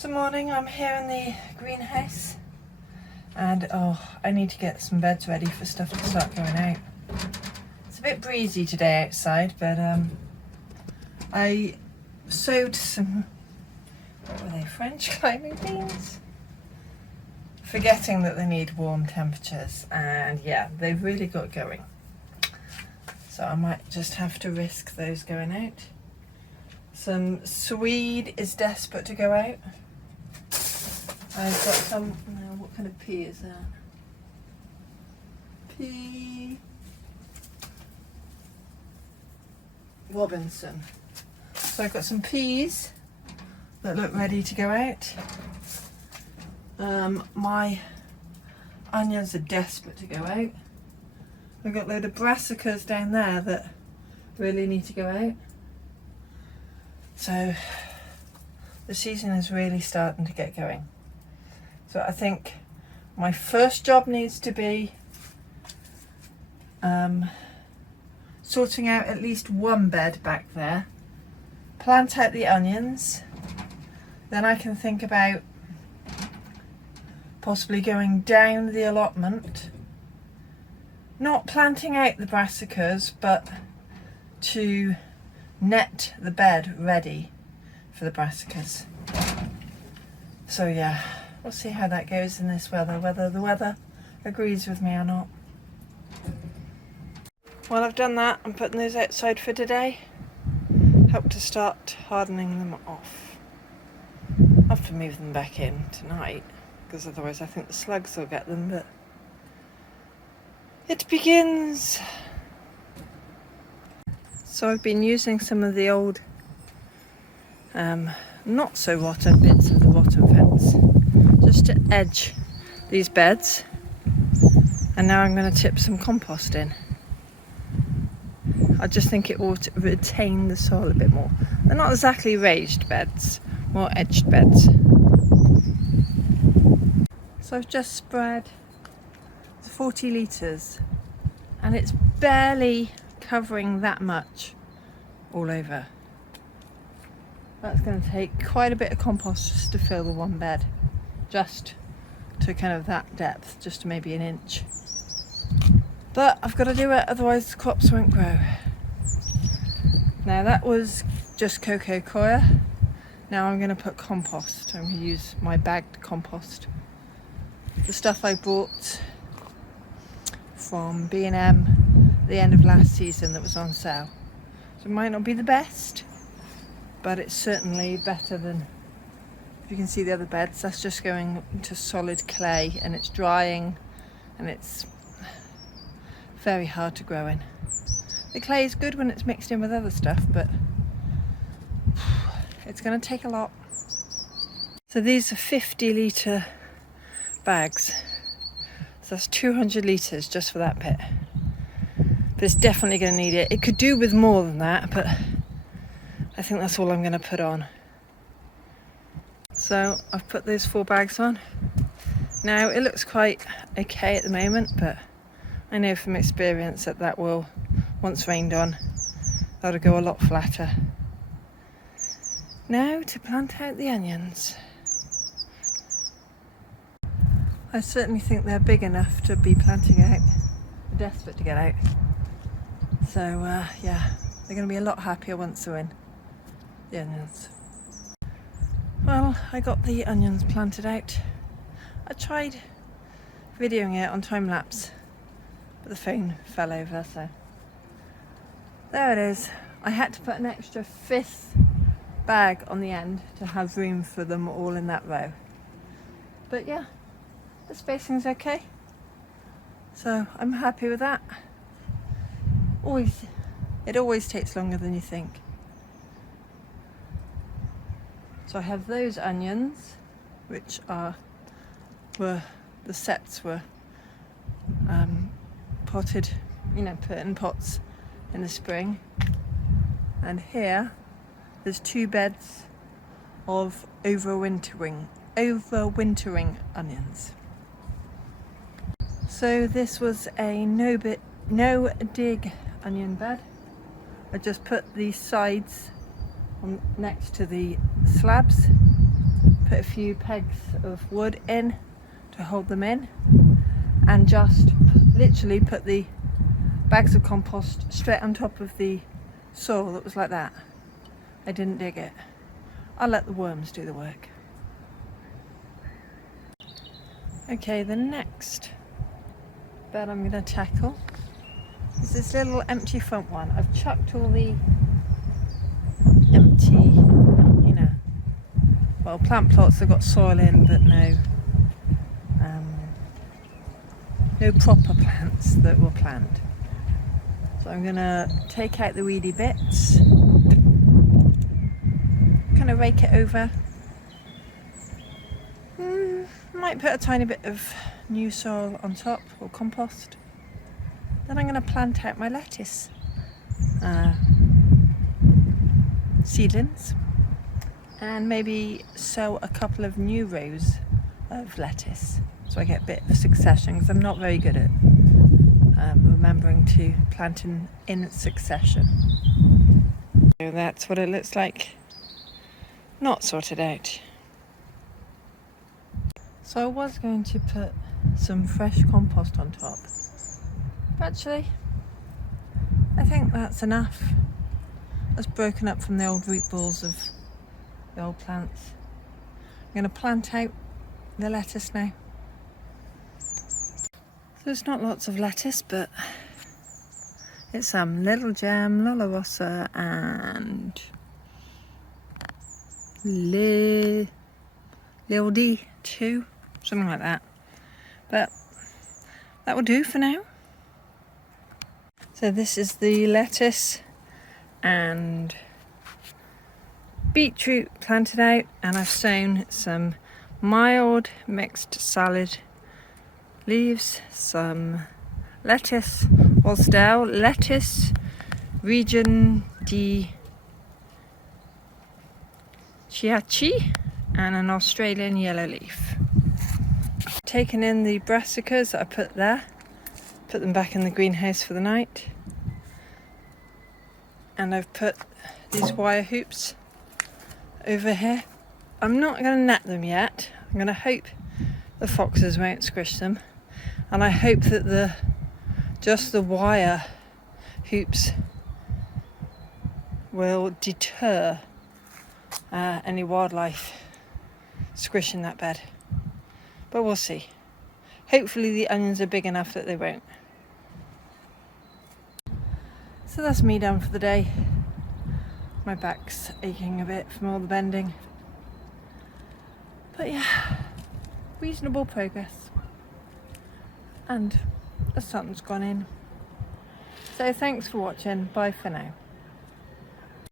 So morning, I'm here in the greenhouse and I need to get some beds ready for stuff to start going out. It's a bit breezy today outside, but I sowed some, what were they, French climbing beans? Forgetting that they need warm temperatures, and yeah, they've really got going. So I might just have to risk those going out. Some swede is desperate to go out. I've got some, now what kind of pea is that? Pea Robinson. So I've got some peas that look ready to go out. My onions are desperate to go out. I've got a load of brassicas down there that really need to go out. So the season is really starting to get going. So I think my first job needs to be sorting out at least one bed back there, plant out the onions, then I can think about possibly going down the allotment, not planting out the brassicas, but to net the bed ready for the brassicas. So yeah, we'll see how that goes in this weather, whether the weather agrees with me or not. While I've done that, I'm putting those outside for today. Help to start hardening them off. I'll have to move them back in tonight, because otherwise I think the slugs will get them, but it begins. So I've been using some of the old not so rotten bits of the rotten fence just to edge these beds, and now I'm going to tip some compost in. I just think it ought to retain the soil a bit more. They're not exactly raised beds, more edged beds. So I've just spread 40 litres and it's barely covering that much all over. That's going to take quite a bit of compost just to fill the one bed, just to kind of that depth, just to maybe an inch. But I've got to do it, otherwise the crops won't grow. Now that was just cocoa coir. Now I'm going to put compost. I'm going to use my bagged compost. The stuff I bought from B&M at the end of last season that was on sale. So it might not be the best, but it's certainly better than, if you can see the other beds, that's just going into solid clay and it's drying and it's very hard to grow in. The clay is good when it's mixed in with other stuff, but it's going to take a lot. So these are 50 litre bags. So that's 200 litres just for that pit. But it's definitely going to need it. It could do with more than that, but I think that's all I'm going to put on. So I've put those 4 bags on. Now it looks quite okay at the moment, but I know from experience that will, once rained on, that'll go a lot flatter. Now to plant out the onions. I certainly think they're big enough to be planting out. I'm desperate to get out. So yeah, they're going to be a lot happier once they're in, the onions. Well, I got the onions planted out. I tried videoing it on time lapse, but the phone fell over, so there it is. I had to put an extra 5th bag on the end to have room for them all in that row. But yeah, the spacing's okay, so I'm happy with that. It always takes longer than you think. So I have those onions, which the sets were potted, put in pots in the spring. And here there's 2 beds of overwintering onions. So this was a no dig onion bed. I just put the sides next to the slabs, put a few pegs of wood in to hold them in, and just literally put the bags of compost straight on top of the soil that was like that. I didn't dig it. I'll let the worms do the work. Okay, the next bed I'm going to tackle is this little empty front one. I've chucked all the empty, well, plant plots that got soil in, but no proper plants that were planted. So I'm going to take out the weedy bits, kind of rake it over. Might put a tiny bit of new soil on top, or compost. Then I'm going to plant out my lettuce seedlings, and maybe sow a couple of new rows of lettuce, so I get a bit of succession, because I'm not very good at remembering to plant in succession. So that's what it looks like, not sorted out. So I was going to put some fresh compost on top, but actually I think that's enough. That's broken up from the old root balls of the old plants. I'm going to plant out the lettuce now. So it's not lots of lettuce, but it's Little Gem, Lola Rossa and Lil D too. Something like that, but that will do for now. So this is the lettuce and beetroot planted out, and I've sown some mild mixed salad leaves, some lettuce, Walsdale lettuce, Region di Chiachi, and an Australian yellow leaf. Taken in the brassicas that I put there, put them back in the greenhouse for the night, and I've put these wire hoops over here. I'm not going to net them yet. I'm going to hope the foxes won't squish them, and I hope that just the wire hoops will deter any wildlife squishing that bed. But we'll see. Hopefully the onions are big enough that they won't. So that's me done for the day. My back's aching a bit from all the bending. But yeah, reasonable progress. And the sun's gone in. So thanks for watching. Bye for now.